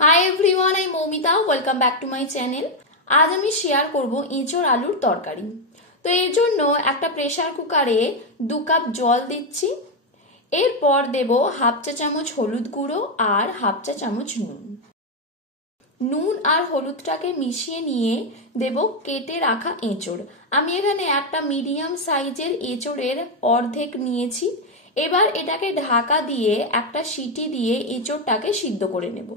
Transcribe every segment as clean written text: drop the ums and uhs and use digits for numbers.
Hi everyone, I Moumita. Welcome back to my channel. আজ আমি share করব এঁচোড় আলুর তরকারি। তো এর জন্য একটা প্রেসার কুকারে 2 কাপ জল দিচ্ছি। এরপর দেব হাফ চা চামচ হলুদ গুঁড়ো আর হাফ চা চামচ নুন আর হলুদটাকে মিশিয়ে নিয়ে দেব কেটে রাখা এঁচোড়। আমি এখানে একটা মিডিয়াম সাইজের এঁচোড়ের অর্ধেক নিয়েছি। এবার এটাকে ঢাকা দিয়ে একটা সিটি দিয়ে এঁচোড়টাকে সিদ্ধ করে নেব।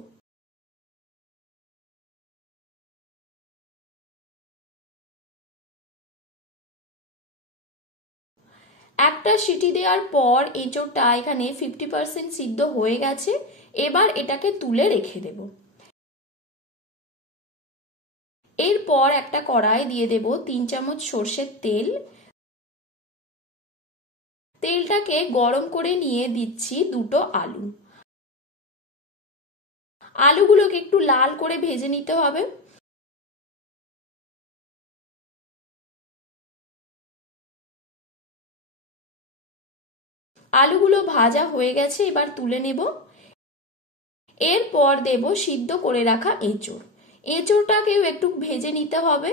একটা সিটি দেওয়ার পর এঁচোড়টা এখানে 50% সিদ্ধ হয়ে গেছে। এবার এটাকে তুলে রেখে দেব। এরপর একটা কড়াই দিয়ে দেব 3 চামচ সর্ষের তেল। তেলটাকে গরম করে নিয়ে দিচ্ছি দুটো আলু। আলুগুলোকে একটু লাল করে ভেজে নিতে হবে। আলুগুলো ভাজা হয়ে গেছে, এবার তুলে নেব। এরপর দেব সিদ্ধ করে রাখা এঁচোড়। এঁচোড়টাকেও একটু ভেজে নিতে হবে।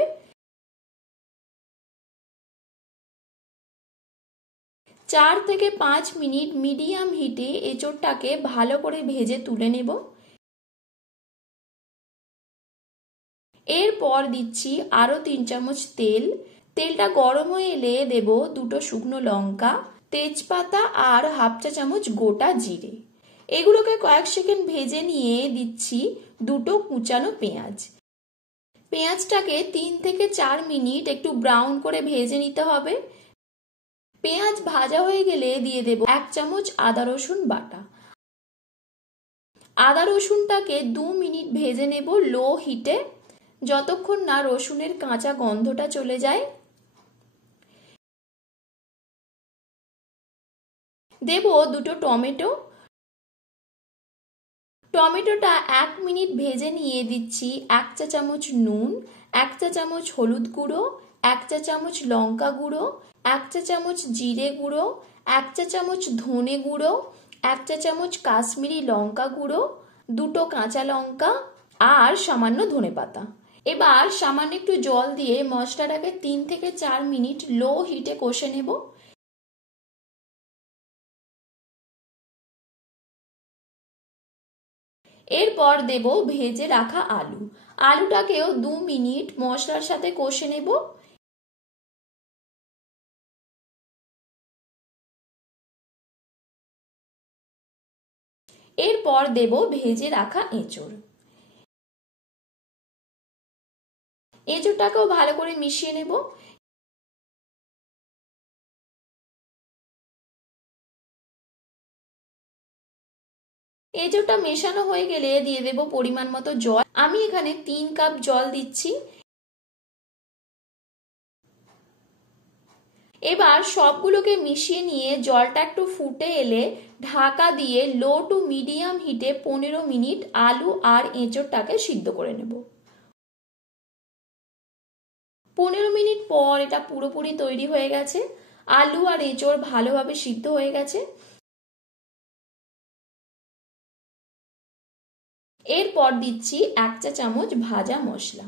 4 থেকে 5 মিনিট মিডিয়াম হিটে এঁচোড়টাকে ভালো করে ভেজে তুলে নেব। এরপর দিচ্ছি আরো 3 চামচ তেল। তেলটা গরম হয়ে এলে দেব দুটো শুকনো লঙ্কা, তেজপাতা আর হাফ চা চামচ গোটা জিরে। এগুলোকে কয়েক সেকেন্ড ভেজে নিয়ে দিচ্ছি দুটো কুচানো পেঁয়াজ। পেঁয়াজটাকে 3 থেকে 4 মিনিট একটু ব্রাউন করে ভেজে নিতে হবে। পেঁয়াজ ভাজা হয়ে গেলে দিয়ে দেব 1 চামচ আদা রসুন বাটা। আদা রসুনটাকে 2 মিনিট ভেজে নেব লো হিটে, যতক্ষণ না রসুনের কাঁচা গন্ধটা চলে যায়। দেব দুটো টমেটো। টমেটোটা 1 মিনিট ভেজে নিয়ে দিচ্ছি 1 চা চামচ নুন, 1 চা চামচ হলুদ গুঁড়ো, 1 চা চামচ লঙ্কা গুঁড়ো, 1 চা চামচ জিরে গুঁড়ো, 1 চা চামচ ধনে গুঁড়ো, 1 চা চামচ কাশ্মীরি লঙ্কা গুঁড়ো, দুটো কাঁচা লঙ্কা আর সামান্য ধনেপাতা। এবার সামান্য একটু জল দিয়ে মশলাটাকে 3 থেকে 4 মিনিট লো হিটে কষে নেব। এরপর দেব ভেজে রাখা আলু। আলুটাকেও 2 মিনিট মশলার সাথে কষে নেব। এরপর দেব ভেজে রাখা এঁচোড়। এঁচোড়টাকেও ভালো করে মিশিয়ে নেব। এঁচোড়টা মেশানো হয়ে গেলে দিয়ে দেব পরিমাণ মতো জল। আমি এখানে 3 কাপ জল দিচ্ছি। এবার সবগুলোকে মিশিয়ে নিয়ে জলটা একটু ফুটে এলে ঢাকা দিয়ে লো টু মিডিয়াম হিটে 15 মিনিট আলু আর এঁচোড়টাকে সিদ্ধ করে নেব। 15 মিনিট পর এটা পুরোপুরি তৈরি হয়ে গেছে। আলু আর এঁচোড় ভালোভাবে সিদ্ধ হয়ে গেছে। এরপর দিচ্ছি 1 চা চামচ ভাজা মশলা।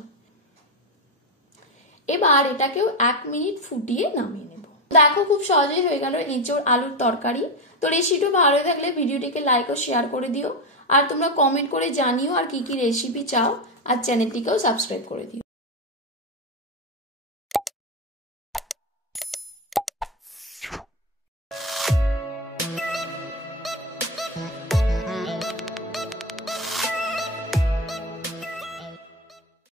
এবার এটাকেও 1 মিনিট ফুটিয়ে নামিয়ে নেব। দেখো, খুব সহজেই হয়ে গেল এঁচোড় আলুর তরকারি। তো রেসিপিটা ভালো থাকলে ভিডিওটিকে লাইক ও শেয়ার করে দিও। আর তোমরা কমেন্ট করে জানিও আর কি কি রেসিপি চাও, আর চ্যানেলটিকেও সাবস্ক্রাইব করে দিও।